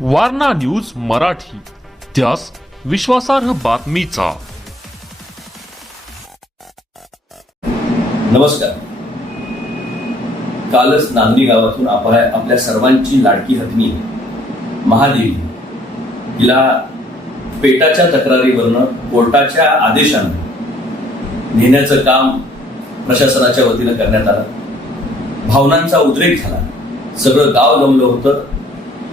Warna news Marathi त्यास विश्वासार्ह बातमीचा नमस्कार कालच नांदी गावातून आपल्या आपल्या सर्वांची लाडकी हतनी महादेवी हिला पेटाच्या तक्रारीवरनं कोर्टाच्या आदेशानं नेण्याचं काम प्रशासनाच्या वतीनं करण्यात आलं भावनांचा उद्रेक झाला सगळं गाव गमलं होतं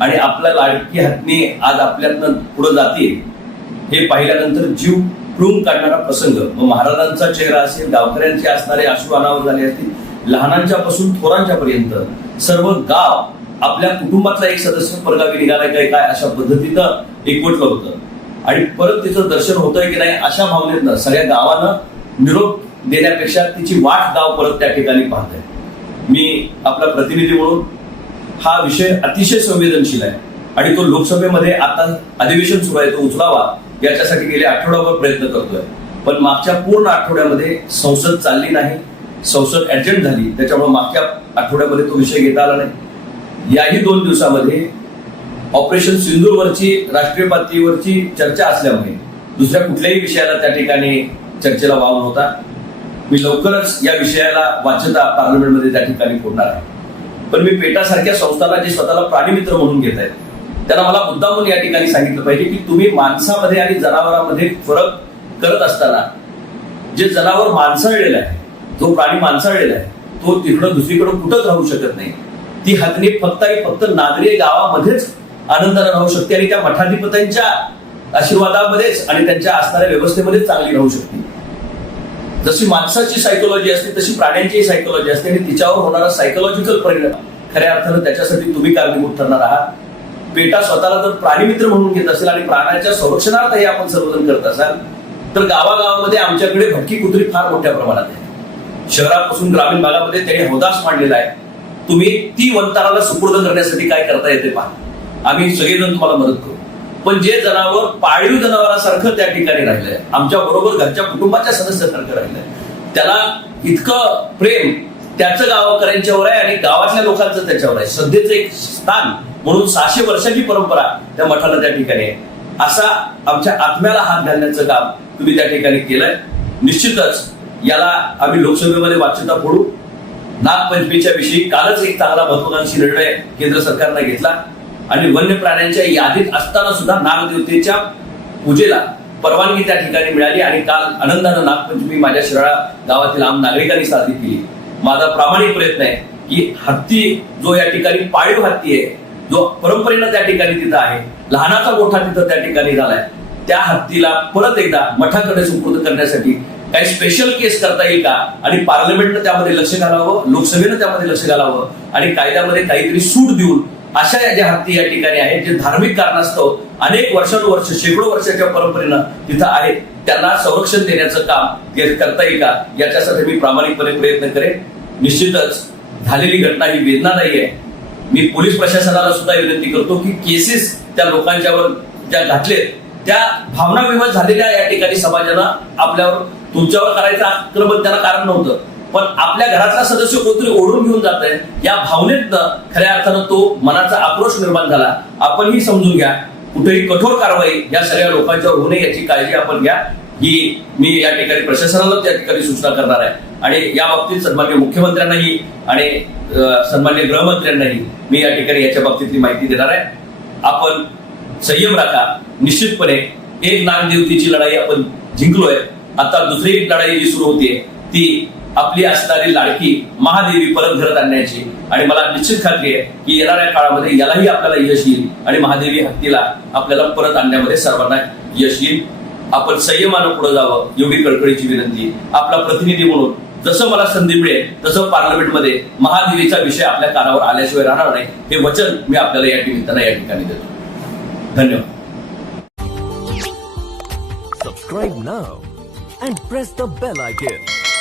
आणि आपला लाडकी हातने आज आपल्यातनं पुढे जाते हे पाहिल्यानंतर जीव करून काढणारा प्रसंग मग महाराजांचा चेहरा असेल गावकऱ्यांचे असणारे आशू अनावर झाले असतील लहानांच्या पासून थोरांच्या पर्यंत सर्व गाव आपल्या कुटुंबातला एक सदस्य परगावी निघालाय काय काय अशा पद्धतीनं एकवटलं होतं आणि परत तिचं दर्शन आहे की नाही अशा भावनेतनं सगळ्या गावानं निरोप देण्यापेक्षा तिची वाट गाव परत त्या ठिकाणी पाहत आहे मी आपला प्रतिनिधी म्हणून हा विषय अतिशय संवेदनशील आहे आणि तो लोकसभेमध्ये आता अधिवेशन सुरू आहे तो उचलावा याच्यासाठी गेले आठवड्याभर प्रयत्न करतोय पण मागच्या पूर्ण आठवड्यामध्ये संसद चालली नाही संसद ऍडजंट झाली त्याच्यामुळे मागच्या आठवड्यामध्ये तो विषय घेता आला नाही याही दोन दिवसामध्ये ऑपरेशन सिंधूरवरची राष्ट्रीय पातळीवरची चर्चा असल्यामुळे दुसऱ्या कुठल्याही विषयाला त्या ठिकाणी चर्चेला वाव नव्हता मी लवकरच या विषयाला वाचता पार्लमेंटमध्ये त्या ठिकाणी फोडणार आहे पण मी पेटासारख्या संस्थांना जे स्वतःला प्राणीमित्र म्हणून घेत आहेत त्यांना मला मुद्दा म्हणून या ठिकाणी सांगितलं पाहिजे की तुम्ही माणसामध्ये आणि जनावरांमध्ये फरक करत असताना जे जनावर माणसाळलेला आहे जो प्राणी माणसाळलेला आहे तो तिकडं दुसरीकडं कुठंच राहू शकत नाही ती हातणी फक्त आणि फक्त नागरी गावामध्येच आनंदाने राहू शकते आणि त्या मठाधिपत्यांच्या आशीर्वादामध्येच आणि त्यांच्या असणाऱ्या व्यवस्थेमध्येच चांगली राहू शकते जशी माणसाची सायकोलॉजी असते तशी प्राण्यांचीही सायकोलॉजी असते आणि तिच्यावर होणारा सायकोलॉजिकल परिणाम खऱ्या अर्थानं त्याच्यासाठी तुम्ही कारणीभूत ठरणार आहात बेटा स्वतःला जर प्राणीमित्र म्हणून घेत असेल आणि प्राण्याच्या संरक्षणार्थही आपण सर्वजण करत असाल तर गावागावामध्ये आमच्याकडे भटकी कुत्री फार मोठ्या प्रमाणात आहे शहरापासून ग्रामीण भागामध्ये त्याने हौदास मांडलेला आहे तुम्ही ती वंताराला सुपूर्द करण्यासाठी काय करता येते पहा आम्ही सगळेजण तुम्हाला मदत करू पण जे जनावर पाळीव जनावरांसारखं त्या ठिकाणी राहिलंय आमच्या बरोबर घरच्या कुटुंबाच्या सदस्यासारखं राहिलंय त्याला इतकं प्रेम त्याचं गावकऱ्यांच्यावर आहे आणि गावातल्या लोकांचं त्याच्यावर आहे सध्याचं एक स्थान म्हणून सहाशे वर्षाची परंपरा त्या मठाला त्या ठिकाणी आहे असा आमच्या आत्म्याला हात घालण्याचं काम तुम्ही त्या ठिकाणी केलंय निश्चितच याला आम्ही लोकसभेमध्ये वाच्यता फोडू नागपंचमीच्या विषयी कालच एक चांगला महत्वाकांक्षी निर्णय केंद्र सरकारनं घेतला आणि वन्य प्राण्यांच्या यादीत असताना सुद्धा नागदेवतेच्या पूजेला परवानगी त्या ठिकाणी मिळाली आणि काल आनंदानं नागपंचमी माझ्या शिराळा गावातील आम नागरिकांनी साजरी केली माझा प्रामाणिक प्रयत्न आहे की हत्ती जो या ठिकाणी पाळीव हत्ती आहे जो परंपरेनं त्या ठिकाणी तिथं आहे लहानाचा मोठा तिथं त्या ठिकाणी झालाय त्या हत्तीला परत एकदा मठाकडे सुपूर्द करण्यासाठी काही स्पेशल केस करता येईल का आणि पार्लमेंटनं त्यामध्ये लक्ष घालावं लोकसभेनं त्यामध्ये लक्ष घालावं आणि कायद्यामध्ये काहीतरी सूट देऊन अशा या ज्या हत्ती या ठिकाणी आहेत जे धार्मिक कारणास्तव अनेक वर्षानुवर्ष शेकडो वर्षाच्या परंपरेनं तिथं आहेत त्यांना संरक्षण देण्याचं काम करता येईल का याच्यासाठी मी प्रामाणिकपणे प्रयत्न करेन निश्चितच झालेली घटना ही वेदनादायी आहे मी पोलीस प्रशासनाला सुद्धा विनंती करतो की केसेस त्या लोकांच्यावर ज्या घातलेत त्या भावना विवाह झालेल्या या ठिकाणी समाजाला आपल्यावर तुमच्यावर करायचं आक्रमण त्याला कारण नव्हतं पण आपल्या घरातला सदस्य कोणतरी ओढून घेऊन जात आहे या भावनेतनं खऱ्या अर्थानं तो मनाचा आक्रोश निर्माण झाला आपणही समजून घ्या कुठेही कठोर कारवाई या सगळ्या लोकांच्या होऊ याची काळजी आपण घ्या ही मी या ठिकाणी प्रशासनाला त्या ठिकाणी सूचना करणार आहे आणि या बाबतीत सन्मान्य मुख्यमंत्र्यांनाही आणि सन्मान्य गृहमंत्र्यांनाही मी या ठिकाणी याच्या बाबतीतली माहिती देणार आहे आपण संयम राखा निश्चितपणे एक नागदेवतेची लढाई आपण जिंकलोय आता दुसरी लढाई जी सुरू होतीये ती आपली असणारी लाडकी महादेवी परत घरात आणण्याची आणि मला निश्चित खात्री आहे की येणाऱ्या काळामध्ये यालाही आपल्याला यश येईल आणि महादेवी हत्तीला आपल्याला परत आणण्यामध्ये सर्वांना यश येईल आपण संयमानं पुढे जावं एवढी कळकळीची विनंती आपला प्रतिनिधी म्हणून जसं मला संधी मिळेल तसं पार्लमेंटमध्ये महादेवीचा विषय आपल्या कानावर आल्याशिवाय राहणार नाही हे वचन मी आपल्याला या निमित्तानं या ठिकाणी देतो धन्यवाद